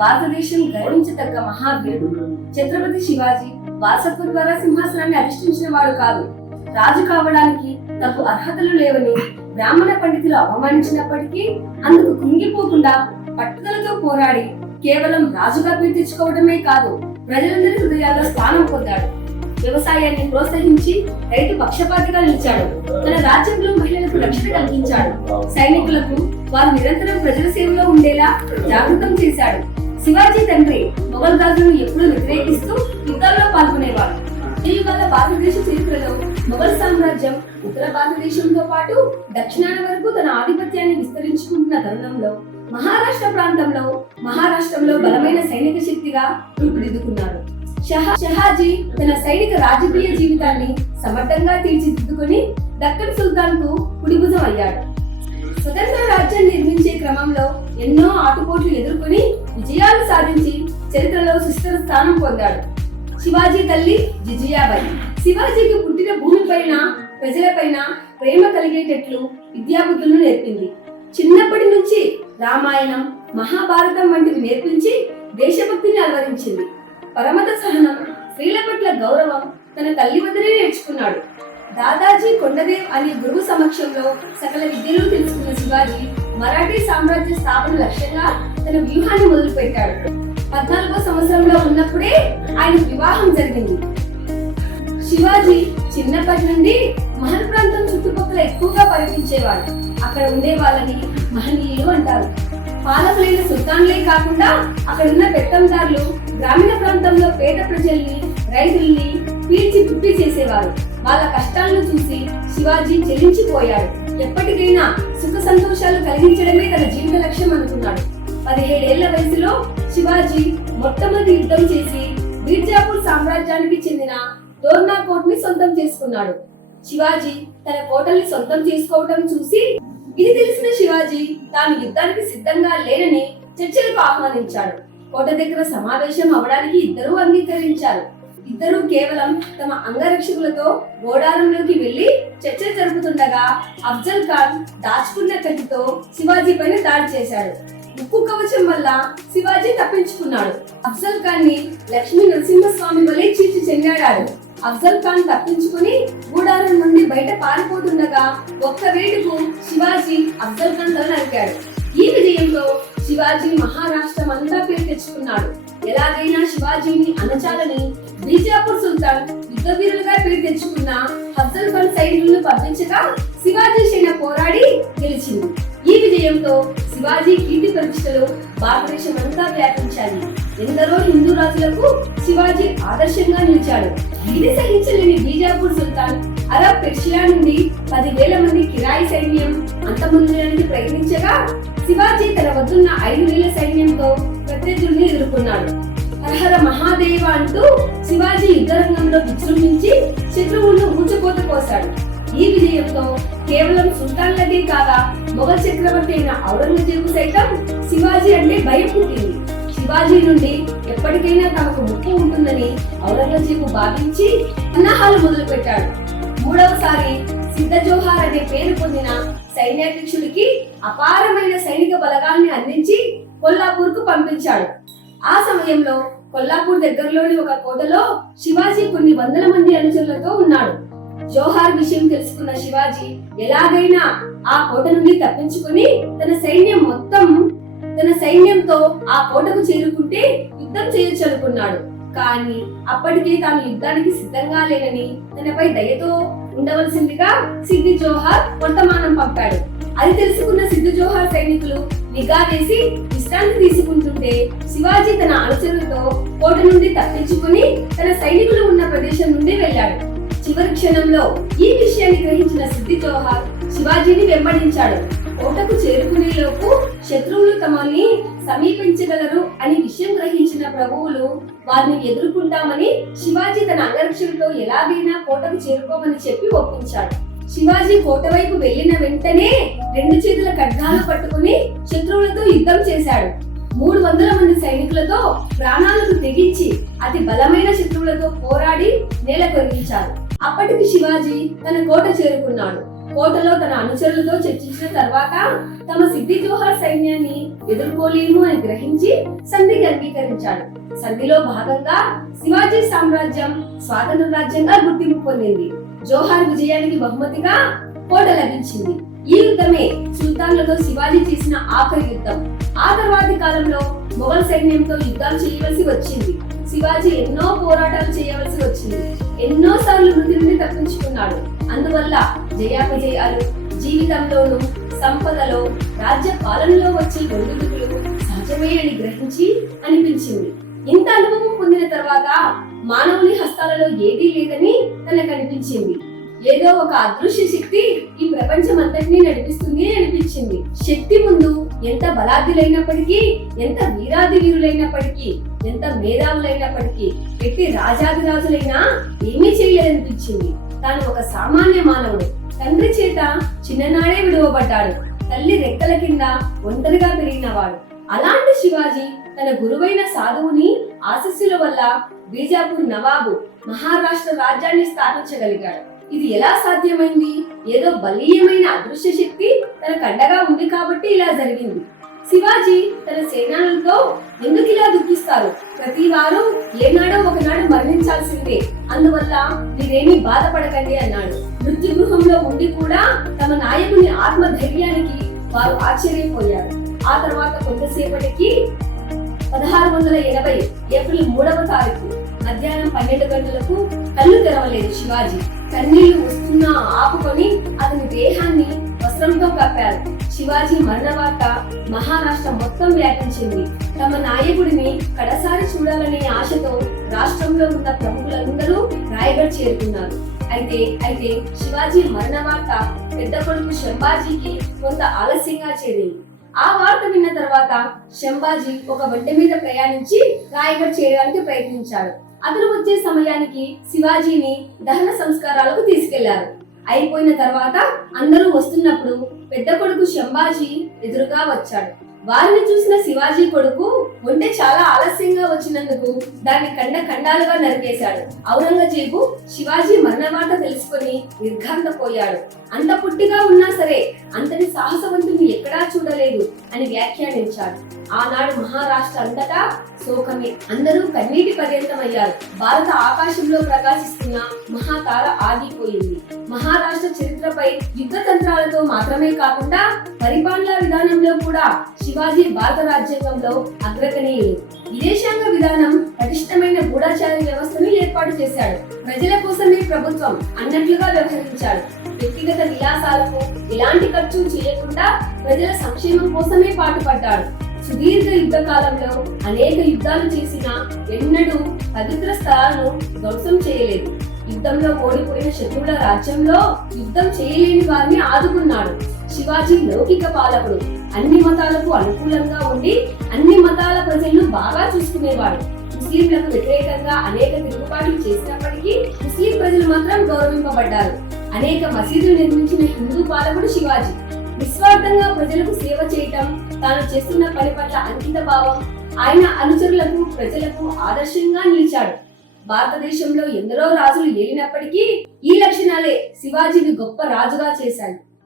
భారతదేశం గర్వించదగ్గ మహావీరుడు. ఛత్రపతి శివాజీ వారసత్వం ద్వారా సింహాసనాన్ని అధిష్ఠించిన వాడు కాదు. రాజు కావడానికి తగు అర్హతలు లేవని బ్రాహ్మణ పండితులు అవమానించినప్పటికీ అందుకు కృంగిపోకుండా పట్టుదలతో పోరాడి కేవలం రాజుగా పేరు తెచ్చుకోవడమే కాదు, ప్రజలందరి హృదయాల్లో స్థానం పొందాడు. వ్యవసాయాన్ని ప్రోత్సహించి రైతు పక్షపాతిగా నిలిచాడు. తన రాజ్యంలో మహిళలకు రక్షణ కల్పించాడు. సైనికులకు వారు నిరంతరం ప్రజల సేవలో ఉండేలా జాగృతం చేశాడు. శివాజీ తండ్రి మొఘల్ రాజులను ఎప్పుడూ వ్యతిరేకిస్తూ యుద్ధాల్లో పాల్గొనేవాడు. ఈ యుగాల భారతదేశ చరిత్రలో మొఘల్ సామ్రాజ్యం ఉత్తర భారతదేశంతో పాటు దక్షిణాన వరకు తన ఆధిపత్యాన్ని విస్తరించుకుంటున్న తరుణంలో మహారాష్ట్రంలో బలమైన సైనిక శక్తిగా రూపుదిద్దుకున్నాడు. షహాజీ తన సైనిక రాజకీయ జీవితాన్ని సమర్థంగా తీర్చిదిద్దుకొని దక్కన్ సుల్తాన్ కు కుడిభుజం అయ్యాడు. స్వతంత్ర రాజ్యం నిర్మించే క్రమంలో ఎన్నో ఆటుపోట్లు ఎదుర్కొని విజయాలు సాధించి చరిత్రలో సుస్థిర స్థానం పొందాడు. శివాజీ తల్లి జిజియాబాయి శివాజీకి పుట్టిన భూమిపైన ప్రజలపైన ప్రేమ కలిగేటట్లు విద్యాబుద్ధులను నేర్పింది. చిన్నప్పటి నుంచి రామాయణం, మహాభారతం వంటివి నేర్పించి దేశభక్తిని అలవరించింది. పరమత సహనం, స్త్రీల పట్ల గౌరవం తన తల్లి వద్దనే నేర్చుకున్నాడు. దాదాజీ కొండదేవ్ అనే గురువు సమక్షంలో సకల విద్యలు తెలుసుకున్న శివాజీ మరాఠీ సామ్రాజ్య స్థాపన లక్ష్యంగా తన వ్యూహాన్ని మొదలుపెట్టాడు. 14వ సంవత్సరంలో ఉన్నప్పుడే ఆయన వివాహం జరిగింది. శివాజీ చిన్నప్పటి నుండి మహల్ ప్రాంతం చుట్టుపక్కల ఎక్కువగా పర్యటించేవాడు. అక్కడ ఉండే వాళ్ళని మహనీయులు అంటారు. పాలకులైన సుల్తాన్లే కాకుండా అక్కడున్న పెత్తందారులు గ్రామీణ ప్రాంతంలో పేద ప్రజల్ని, రైతుల్ని పీల్చి పిప్పి చేసేవారు. వాళ్ళ కష్టాలను చూసి శివాజీ చెల్లించిపోయాడు. ఎప్పటికైనా సుఖ సంతోషాలు కలిగించడమే తన జీవిత లక్ష్యం అనుకున్నాడు. 17 ఏళ్ల వయసులో శివాజీ మొట్టమొదటి యుద్ధం చేసి బీర్జాపూర్ సామ్రాజ్యానికి చెందిన దోర్నా కోట్ ని సొంతం చేసుకున్నాడు. శివాజీ తన కోటల్ని సొంతం చేసుకోవడం చూసి ఇది తెలిసిన శివాజీ తాను యుద్ధానికి సిద్ధంగా లేనని చర్చలకు ఆహ్వానించాడు. కోట దగ్గర సమావేశం అవడానికి ఇద్దరూ అంగీకరించారు. ఇద్దరూ కేవలం తమ అంగరక్షకులతో గోడారంలోకి వెళ్లి చర్చలు జరుపుతుండగా అఫ్జల్ ఖాన్ దాచుకున్న కత్తితో శివాజీ పైన దాడి చేశాడు. ఉక్కు కవచం వల్ల శివాజీ తప్పించుకున్నాడు. అఫ్జల్ ఖాన్ ని లక్ష్మీ నరసింహస్వామి వలె చీల్చి చెండాడాడు. అఫ్జల్ ఖాన్ తప్పించుకుని గూడారం నుండి బయట పారిపోతుండగా ఒక్క వేటుకు శివాజీ అఫ్జల్ ఖాన్ తల నరికాడు. ఈ విజయంతో శివాజీ మహారాష్ట్రం అంతా పేరు తెచ్చుకున్నాడు. ఎలాగైనా శివాజీని అణచాలని బీజాపూర్ సుల్తాన్ యుద్ధ వీరులుగా పేరు తెచ్చుకున్న అఫ్జల్ ఖాన్ సైన్యులను పంపించగా శివాజీ సేన పోరాడి గెలిచింది. ఈ విజయంతో శివాజీ కీర్తి ప్రతిష్టలు భారతదేశం అంతా వ్యాపించాయి. ఎందరో హిందూ రాజులకు శివాజీ ఆదర్శంగా నిలిచాడు. ఇది సహించలేని బీజాపూర్ సుల్తాన్ అరబ్ పెర్షియా నుండి 10,000 మంది కిరాయి సైన్యం అంతమొందడానికి ప్రయత్నించగా శివాజీ తన వద్దున్న 5,000 సైన్యంతో ప్రత్యర్థుల్ని ఎదుర్కొన్నాడు. హరహర మహాదేవ అంటూ శివాజీ యుద్ధరంగంలో విజృంభించి శత్రువులను ఊచకోత కోశాడు. ఈ విజయంతో కేవలం సుల్తాన్లకే కాగా మొఘల్ చక్రవర్తి అయిన ఔరంగజేబు సైతం శివాజీ అంటే భయం పుట్టింది. శివాజీ నుండి ఎప్పటికైనా తమకు ముప్పు ఉంటుందని ఔరంగజేబు భావించి సన్నాహాలు మొదలు పెట్టాడు. 3వసారి సిద్ధ జోహార్ అనే పేరు పొందిన సైన్యాధ్యక్షుడికి అపారమైన సైనిక బలగాల్ని అందించి కొల్లాపూర్ కు పంపించాడు. ఆ సమయంలో కొల్లాపూర్ దగ్గరలోని ఒక కోటలో శివాజీ కొన్ని వందల మంది అనుచరులతో ఉన్నాడు. జోహార్ విషయం తెలుసుకున్న శివాజీ ఎలాగైనా ఆ కోట నుండి తప్పించుకుని తన సైన్యంతో ఆ కోటకు చేరుకుంటే యుద్ధం చేయొచ్చు అనుకున్నాడు. కానీ అప్పటికే తాను యుద్ధానికి సిద్ధంగా లేనని తనపై దయతో ఉండవలసిందిగా సిద్ది జోహార్ వర్తమానం పంపాడు. అది తెలుసుకున్న సిద్ది జోహార్ సైనికులు నిఘా వేసి విశ్రాంతి తీసుకుంటుంటే శివాజీ తన అనుచరులతో కోట నుండి తప్పించుకుని తన సైనికులు ఉన్న ప్రదేశం నుండి వెళ్ళాడు. చివరి క్షణంలో ఈ విషయాన్ని గ్రహించిన సిద్ది జోహార్ శివాజీని వెంబడించాడు. కోటకు చేరుకునేలోపు శత్రువులు తమని సమీపించగలరు అని విషయం గ్రహించిన ప్రభువులు వారిని ఎదుర్కొంటామని శివాజీ తన అంగరక్షకులతో ఎలాగైనా కోటకు చేరుకోమని చెప్పి ఒప్పించాడు. శివాజీ కోట వైపు వెళ్లిన వెంటనే 2 చేతుల ఖడ్గాలు పట్టుకుని శత్రువులతో యుద్ధం చేశాడు. 300 మంది సైనికులతో ప్రాణాలకు తెగించి అతి బలమైన శత్రువులతో పోరాడి నేల కొరిగించారు. అప్పటికి శివాజీ తన కోట చేరుకున్నాడు. కోటలో తన అనుచరులతో చర్చించిన తర్వాత తమ సిద్ది జోహార్ సైన్యాన్ని ఎదుర్కోలేము అని గ్రహించి సంధికి అంగీకరించాడు. సంధిలో భాగంగా శివాజీ సామ్రాజ్యం స్వాతంత్ర రాజ్యంగా గుర్తింపు పొందింది. జోహార్ విజయానికి బహుమతిగా కోట లభించింది. ఈ యుద్ధమే సుల్తాన్లతో శివాజీ చేసిన ఆఖరి యుద్ధం. ఆ తర్వాతి కాలంలో మొఘల్ సైన్యంతో యుద్ధాలు చేయవలసి వచ్చింది. శివాజీ ఎన్నో పోరాటాలు చేయవలసి వచ్చింది. ఎన్నో సార్లు మృతి నుండి తప్పించుకున్నాడు. అందువల్ల జయాపజయాలు జీవితంలోనూ సంపదలో రాజ్య పాలనలో వచ్చే ఒడిదుడుకులు సహజమే అని గ్రహించి అనిపించింది. ఇంత అనుభవం పొందిన తర్వాత మానవుని హస్తాలలో ఏదీ లేదని తనకు అనిపించింది. ఏదో ఒక అదృశ్య శక్తి ఈ ప్రపంచం అంతటినీ నడిపిస్తుంది అనిపించింది. శక్తి ముందు ఎంత బలాఢ్యులైనప్పటికీ, ఎంత వీరాది వీరులైనప్పటికీ, ఎంత మేధావులైనప్పటికీ, ఎట్టి రాజాదిరాజులైనా ఏమీ చేయలేదనిపించింది. తాను ఒక సామాన్య మానవుడు. తండ్రి చేత చిన్ననాడే విడువబడ్డాడు. తల్లి రెక్కల కింద ఒంటరిగా పెరిగినవాడు. అలాంటి శివాజీ తన గురువైన సాధువుని ఆశస్సుల వల్ల బీజాపూర్ నవాబు మహారాష్ట్ర రాజ్యాన్ని స్థాపించగలిగాడు. ఇది ఎలా సాధ్యమైంది? ఏదో బలీయమైన అదృశ్య శక్తి తనకు అండగా ఉంది కాబట్టి ఇలా జరిగింది. శివాజీ తన సేనానులతో ఎందుకు ఇలా దుఃఖిస్తారు? ప్రతి వారు ఏనాడో ఒకనాడు మరణించాల్సిందే. అందువల్ల మీరేమీ బాధపడకండి అన్నాడు. మృత్యు గృహంలో ఉండి కూడా తమ నాయకుని ఆత్మధైర్యానికి వారు ఆశ్చర్యపోయారు. ఆ తర్వాత కొంతసేపటికి 1680 ఏప్రిల్ 3వ తారీఖు మధ్యాహ్నం 12 గంటలకు కళ్ళు తెరవలేదు శివాజీ. కన్నీళ్లు వస్తున్నా ఆపుకొని అతని దేహాన్ని వస్త్రంతో కప్పారు. శివాజీ మరణ వార్త మహారాష్ట్ర మొత్తం వ్యాపించింది. తమ నాయకుడిని కడసారి చూడాలనే ఆశతో రాష్ట్రంలో ఉన్న ప్రముఖులందరూ రాయగఢ్ చేరుకున్నారు. అయితే శివాజీ మరణ వార్త పెద్ద కొడుకు శంభాజీకి కొంత ఆలస్యంగా చేరింది. ఆ వార్త విన్న తర్వాత శంభాజీ ఒక ఒంటె మీద ప్రయాణించి రాయగఢ్ చేరడానికి ప్రయత్నించాడు. అతను వచ్చే సమయానికి శివాజీని దహన సంస్కారాలకు తీసుకెళ్లారు. అయిపోయిన తర్వాత అందరూ వస్తున్నప్పుడు పెద్ద కొడుకు శంభాజీ ఎదురుగా వచ్చాడు. వారిని చూసిన శివాజీ కొడుకు ఒంటె చాలా ఆలస్యంగా వచ్చినందుకు దాన్ని ఖండాలుగా నరికేశాడు. ఔరంగజేబు శివాజీ మరణ వార్త తెలుసుకొని నిర్ఘాంతపోయాడు. అంత పుట్టిగా ఉన్నా సరే అంతటి సాహసవంతుని ఎక్కడా చూడలేదు అని వ్యాఖ్యానించాడు. ఆనాడు మహారాష్ట్ర అంతటా శోకమే. అందరూ కన్నీటి పర్యంతమయ్యారు. భారత ఆకాశంలో ప్రకాశిస్తున్న మహాతార ఆగిపోయింది. మహారాష్ట్ర చరిత్రపై యుద్ధ తంత్రాలతో మాత్రమే కాకుండా పరిపాలనా విధానంలో కూడా శివాజీ భారత రాజ్యాంగంలో అగ్రగణీయుడు. విదేశాంగ విధానం పటిష్టమైన గూఢచారి వ్యవస్థను ఏర్పాటు చేశాడు. ప్రజల కోసమే ప్రభుత్వం అన్నట్లుగా వ్యవహరించాడు. వ్యక్తిగత విలాసాలకు ఎలాంటి ఖర్చు చేయకుండా ప్రజల సంక్షేమం కోసమే పాటుపడ్డాడు. సుదీర్ఘ యుద్ధ కాలంలో అనేక యుద్ధాలు చేసినా ఎన్నడూ పవిత్ర స్థలాలను ధ్వంసం చేయలేదు. యుద్ధంలో ఓడిపోయిన శత్రువుల రాజ్యంలో యుద్ధం చేయలేని వారిని ఆదుకున్నాడు. శివాజీ లౌకిక పాలకుడు. అన్ని మతాలకు అనుకూలంగా ఉండి అన్ని మతాల ప్రజలను బాగా చూసుకునేవాడు. ముస్లింలకు వ్యతిరేకంగా అనేక తిరుగుబాట్లు చేసినప్పటికీ ముస్లిం ప్రజలు మాత్రం గౌరవింపబడ్డారు. అనేక మసీదులు నిర్మించిన హిందూ పాలకుడు శివాజీ. నిస్వార్థంగా ప్రజలకు సేవ చేయటం, తాను చేస్తున్న పని పట్ల అంకిత భావం ఆయన అనుచరులకు ప్రజలకు ఆదర్శంగా నిలిచాడు. భారతదేశంలో ఎందరో రాజులు ఏలినప్పటికీ ఈ లక్షణాలే శివాజీని గొప్ప రాజుగా చేశాయి.